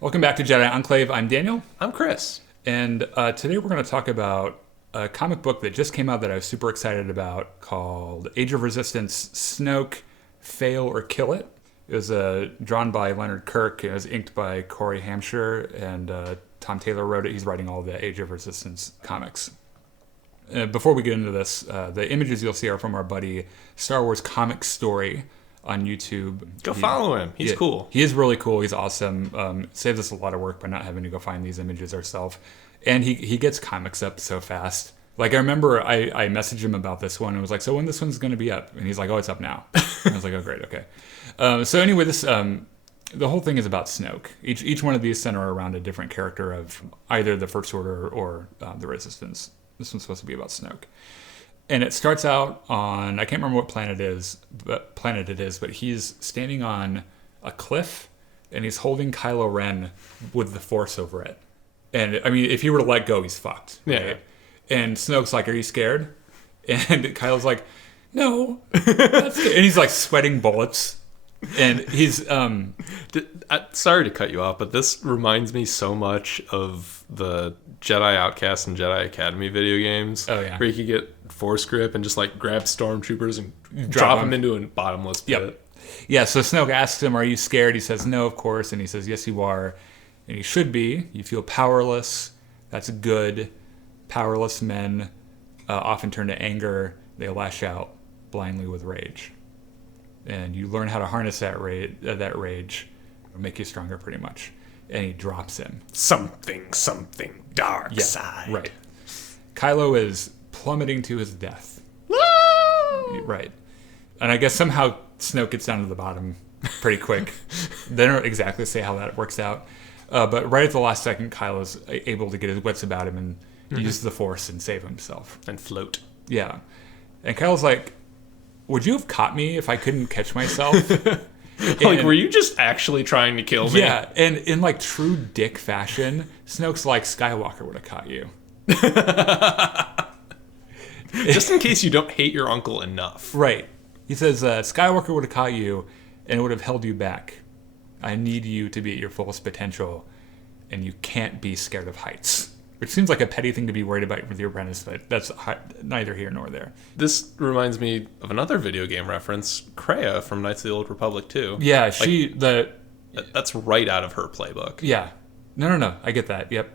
Welcome back to Jedi Enclave. I'm Daniel, I'm Chris. and today we're going to talk about a comic book that just came out that I was super excited about called Age of Resistance: Snoke, Fail or Kill It. It was drawn by Leonard Kirk. It was inked by Corey Hampshire, and Tom Taylor wrote it. He's writing all the Age of Resistance comics. Before we get into this, the images you'll see are from our buddy Star Wars Comic Story on YouTube. Go follow him. He's cool. He is really cool. He's awesome. Saves us a lot of work by not having to go find these images ourselves. And he gets comics up so fast. Like, I remember I messaged him about this one and was like, so when this one's going to be up? And he's like, oh, it's up now. And I was like, oh, great, okay. So anyway, this the whole thing is about Snoke. Each one of these center around a different character of either the First Order or the Resistance. This one's supposed to be about Snoke. And it starts out on, I can't remember what planet it is, but he's standing on a cliff and he's holding Kylo Ren with the Force over it. And I mean, if he were to let go, he's fucked. Right? Yeah. And Snoke's like, are you scared? And Kylo's like, no. And he's like sweating bullets. And he's Sorry to cut you off, but this reminds me so much of the Jedi Outcast and Jedi Academy video games. Oh, yeah. Where you could get Force grip and just like grab stormtroopers and drop them into a bottomless pit. Yep. Yeah, so Snoke asks him, are you scared? He says, no, of course. And he says, yes, you are. And he should be. You feel powerless. That's good. Powerless men often turn to anger. They lash out blindly with rage. And you learn how to harness that rage. It'll make you stronger, pretty much. And he drops him. Something dark side. Right. Kylo is plummeting to his death. Right. And I guess somehow Snoke gets down to the bottom pretty quick. They don't exactly say how that works out. But right at the last second, Kylo's able to get his wits about him and use the Force and save himself. And float. Yeah. And Kylo's like, would you have caught me if I couldn't catch myself? Like, were you just actually trying to kill me? Yeah, and in like true dick fashion, Snoke's like, Skywalker would have caught you. Just in case you don't hate your uncle enough. Right. He says, Skywalker would have caught you and it would have held you back. I need you to be at your fullest potential, and you can't be scared of heights. Which seems like a petty thing to be worried about with your apprentice, but that's neither here nor there. This reminds me of another video game reference, Kreia from Knights of the Old Republic 2. Yeah, That's right out of her playbook. Yeah. No. I get that. Yep.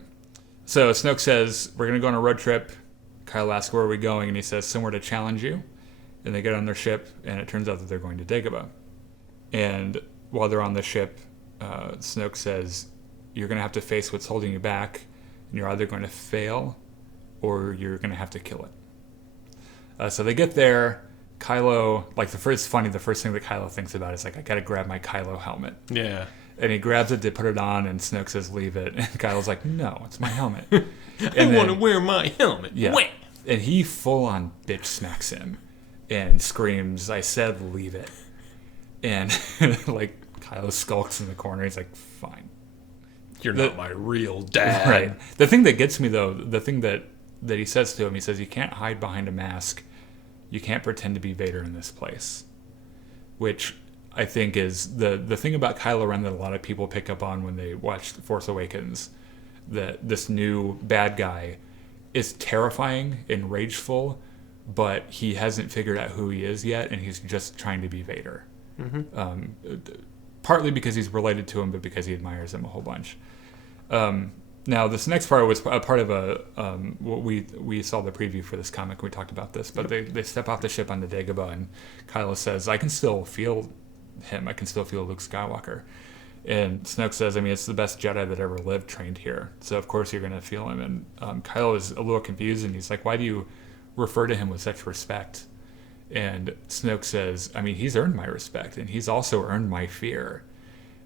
So Snoke says, we're going to go on a road trip. Kylo asks, where are we going? And he says, somewhere to challenge you. And they get on their ship, and it turns out that they're going to Dagobah. And while they're on the ship, Snoke says, you're going to have to face what's holding you back. And you're either going to fail or you're going to have to kill it. So they get there. Kylo, like the first thing that Kylo thinks about is like, I got to grab my Kylo helmet. Yeah. And he grabs it to put it on, and Snoke says, leave it. And Kylo's like, no, it's my helmet. I want to wear my helmet. Yeah. Wham! And he full on bitch smacks him and screams, I said leave it. And like Kylo skulks in the corner. He's like, fine. You're not my real dad. Right. The thing that gets me, though, the thing that he says to him, he says, you can't hide behind a mask. You can't pretend to be Vader in this place. Which I think is the thing about Kylo Ren that a lot of people pick up on when they watch Force Awakens. That this new bad guy is terrifying and rageful, but he hasn't figured out who he is yet, and he's just trying to be Vader. Mm-hmm. Partly because he's related to him, but because he admires him a whole bunch. Now, this next part was a part of what we saw the preview for this comic. We talked about this, but they step off the ship on the Dagobah, and Kylo says, I can still feel him. I can still feel Luke Skywalker. And Snoke says, I mean, it's the best Jedi that ever lived trained here, so of course you're going to feel him. And Kylo is a little confused, and he's like, why do you refer to him with such respect? And Snoke says, I mean, he's earned my respect, and he's also earned my fear.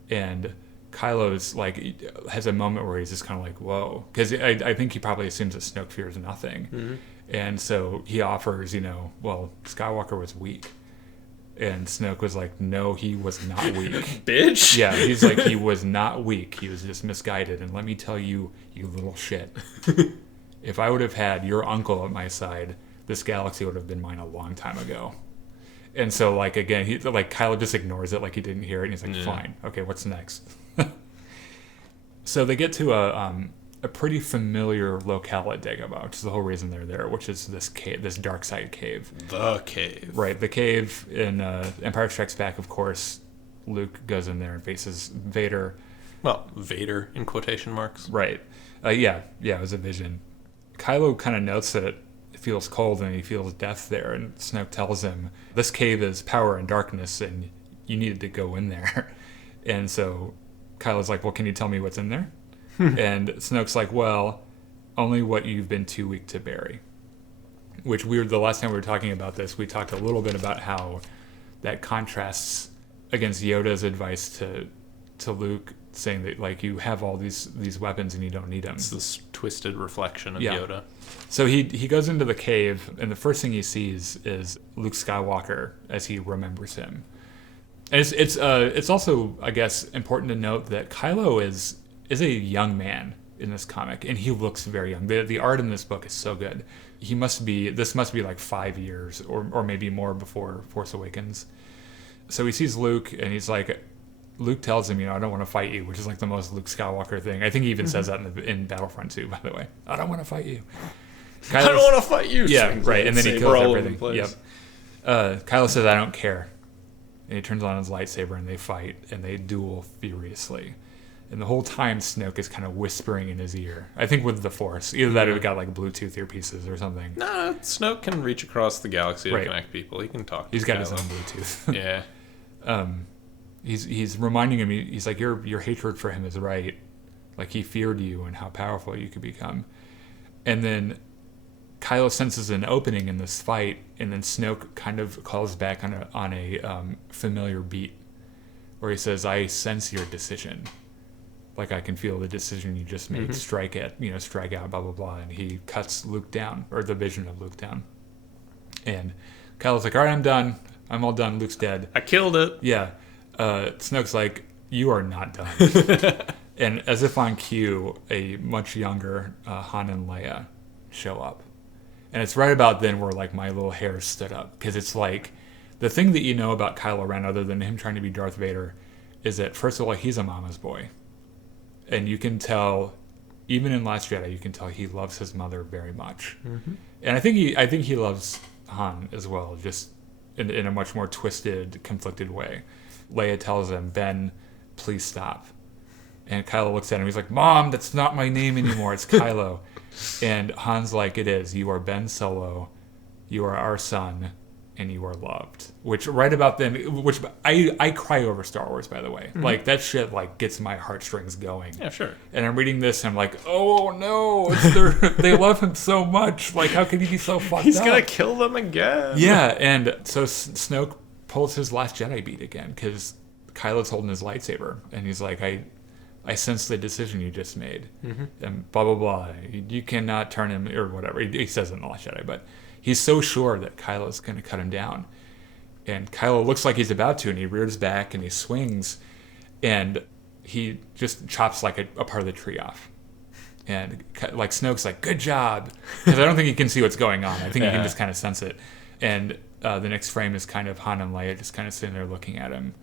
And Kylo's like, has a moment where he's just kind of like, whoa. Because I think he probably assumes that Snoke fears nothing. Mm-hmm. And so he offers, well, Skywalker was weak. And Snoke was like, no, he was not weak. Bitch. Yeah, he's like, he was not weak. He was just misguided. And let me tell you, you little shit. If I would have had your uncle at my side, this galaxy would have been mine a long time ago. And so, like, again, Kylo just ignores it like he didn't hear it. And he's like, fine. Okay, what's next? So they get to a pretty familiar locale at Dagobah, which is the whole reason they're there, which is this cave, this dark side cave. The cave. Right, the cave in Empire Strikes Back, of course. Luke goes in there and faces Vader. Well, Vader in quotation marks. Right. Yeah, it was a vision. Kylo kind of notes that it feels cold and he feels death there, and Snoke tells him, this cave is power and darkness, and you needed to go in there. And so Kylo's like, well, can you tell me what's in there? And Snoke's like, well, only what you've been too weak to bury. Which the last time we were talking about this, we talked a little bit about how that contrasts against Yoda's advice to Luke, saying that like you have all these weapons and you don't need them. It's this twisted reflection of Yoda. So he goes into the cave, and the first thing he sees is Luke Skywalker as he remembers him. And it's also, I guess, important to note that Kylo is a young man in this comic, and he looks very young. The art in this book is so good. This must be like 5 years or maybe more before Force Awakens. So he sees Luke, and he's like, Luke tells him, I don't want to fight you, which is like the most Luke Skywalker thing. I think he even says that in Battlefront 2, by the way. I don't want to fight you. I don't want to fight you. Yeah, right. And then he kills everything. Yep. Kylo says, I don't care. And he turns on his lightsaber, and they fight, and they duel furiously. And the whole time, Snoke is kind of whispering in his ear. I think with the Force. Either that or he got like Bluetooth earpieces or something. No, Snoke can reach across the galaxy to connect people. He can talk. He's got his own Bluetooth. Yeah. He's reminding him. He's like, your hatred for him is right. Like, he feared you and how powerful you could become. And then Kylo senses an opening in this fight, and then Snoke kind of calls back on a familiar beat, where he says, "I sense your decision. Like, I can feel the decision you just made. Strike out, blah, blah, blah." And he cuts Luke down, or the vision of Luke down. And Kylo's like, all right, I'm done. I'm all done. Luke's dead. I killed it. Yeah. Snoke's like, you are not done. And as if on cue, a much younger Han and Leia show up. And it's right about then where, like, my little hair stood up. Because it's like, the thing that you know about Kylo Ren, other than him trying to be Darth Vader, is that, first of all, he's a mama's boy. And you can tell, even in Last Jedi, you can tell he loves his mother very much. And I think he loves Han as well, just in a much more twisted, conflicted way. Leia tells him, Ben, please stop. And Kylo looks at him. He's like, Mom, that's not my name anymore. It's Kylo. And Han's like, it is. You are Ben Solo. You are our son. And you are loved. Which right about then, which I cry over Star Wars, by the way. Like, that shit like gets my heartstrings going. Yeah, sure. And I'm reading this and I'm like, oh no, they love him so much. Like, how can he be so fucked up? He's gonna kill them again. Yeah, and so Snoke pulls his Last Jedi beat again, because Kylo's holding his lightsaber, and he's like, I sense the decision you just made, and blah blah blah. You cannot turn him, or whatever he says in the Last Jedi, but he's so sure that Kylo's going to cut him down, and Kylo looks like he's about to, and he rears back and he swings, and he just chops like a part of the tree off, and like Snoke's like, good job, because I don't think he can see what's going on. I think he can just kind of sense it, and the next frame is kind of Han and Leia just kind of sitting there looking at him,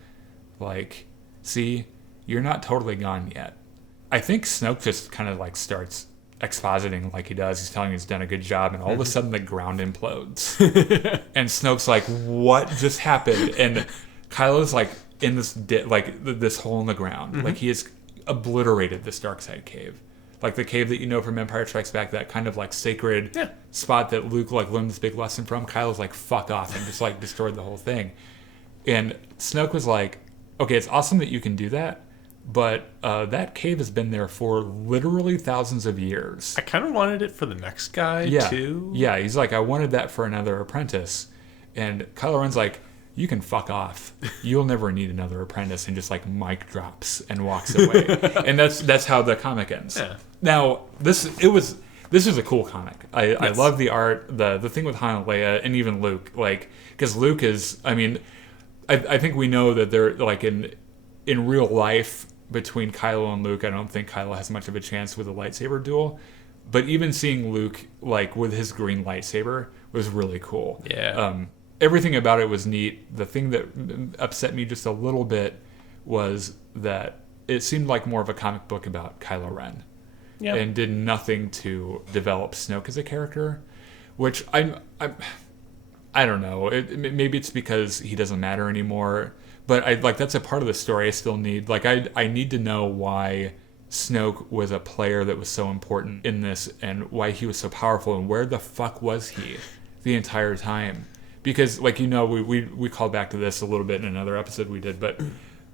like, see, you're not totally gone yet. I think Snoke just kind of like starts expositing like he does. He's telling he's done a good job, and all of a sudden the ground implodes. And Snoke's like, what just happened? And Kylo's like in this hole in the ground. Like, he has obliterated this dark side cave. Like the cave that you know from Empire Strikes Back, that kind of like sacred spot that Luke like learned this big lesson from. Kylo's like, fuck off, and just like destroyed the whole thing. And Snoke was like, okay, it's awesome that you can do that, but that cave has been there for literally thousands of years. I kind of wanted it for the next guy, too. Yeah, he's like, I wanted that for another apprentice. And Kylo Ren's like, you can fuck off. You'll never need another apprentice, and just like mic drops and walks away. And that's how the comic ends. Yeah. Now, this is a cool comic. I love the art, the thing with Han and Leia, and even Luke. Like, because Luke is, I mean, I think we know that they're like in real life between Kylo and Luke. I don't think Kylo has much of a chance with a lightsaber duel, but even seeing Luke like with his green lightsaber was really cool. Yeah. Everything about it was neat. The thing that upset me just a little bit was that it seemed like more of a comic book about Kylo Ren. Yeah. And did nothing to develop Snoke as a character, which I don't know. Maybe it's because he doesn't matter anymore, but that's a part of the story I still need. Like I need to know why Snoke was a player that was so important in this, and why he was so powerful, and where the fuck was he the entire time? Because we called back to this a little bit in another episode we did, but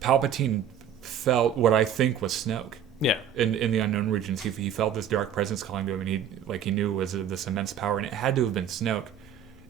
Palpatine felt what I think was Snoke. Yeah. In the unknown regions, he felt this dark presence calling to him, and he knew it was this immense power, and it had to have been Snoke.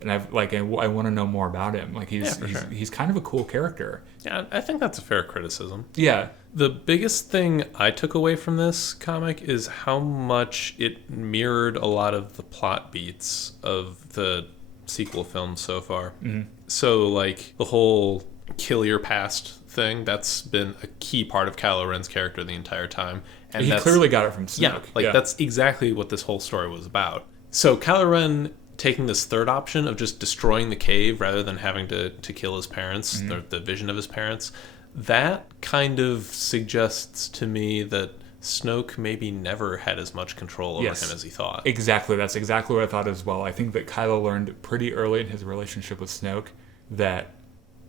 And I want to know more about him. Like he's kind of a cool character. Yeah, I think that's a fair criticism. Yeah. The biggest thing I took away from this comic is how much it mirrored a lot of the plot beats of the sequel films so far. Mm-hmm. So like the whole kill your past thing, that's been a key part of Kylo Ren's character the entire time. And he clearly got it from Snoke. Yeah, that's exactly what this whole story was about. So Kylo Ren taking this third option of just destroying the cave rather than having to kill his parents, mm-hmm. the vision of his parents, that kind of suggests to me that Snoke maybe never had as much control over him as he thought. Exactly. That's exactly what I thought as well. I think that Kylo learned pretty early in his relationship with Snoke that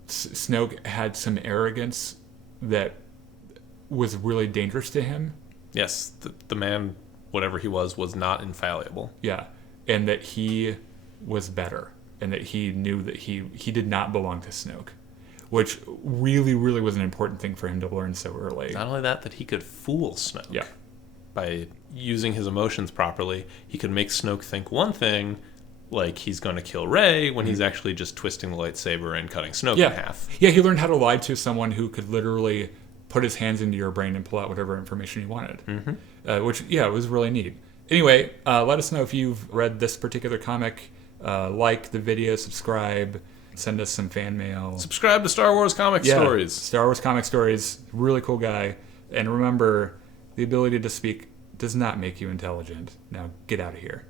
Snoke had some arrogance that was really dangerous to him. Yes, the man, whatever he was not infallible. Yeah, and that he was better, and that he knew that he did not belong to Snoke, which really, really was an important thing for him to learn so early. Not only that he could fool Snoke. Yeah. By using his emotions properly, he could make Snoke think one thing, like he's going to kill Rey, when he's actually just twisting the lightsaber and cutting Snoke in half. Yeah, he learned how to lie to someone who could literally put his hands into your brain and pull out whatever information he wanted. Mm-hmm. Which it was really neat. Anyway, let us know if you've read this particular comic. Like the video, subscribe, send us some fan mail. Subscribe to Star Wars Comic Stories. Star Wars Comic Stories, really cool guy. And remember, the ability to speak does not make you intelligent. Now get out of here.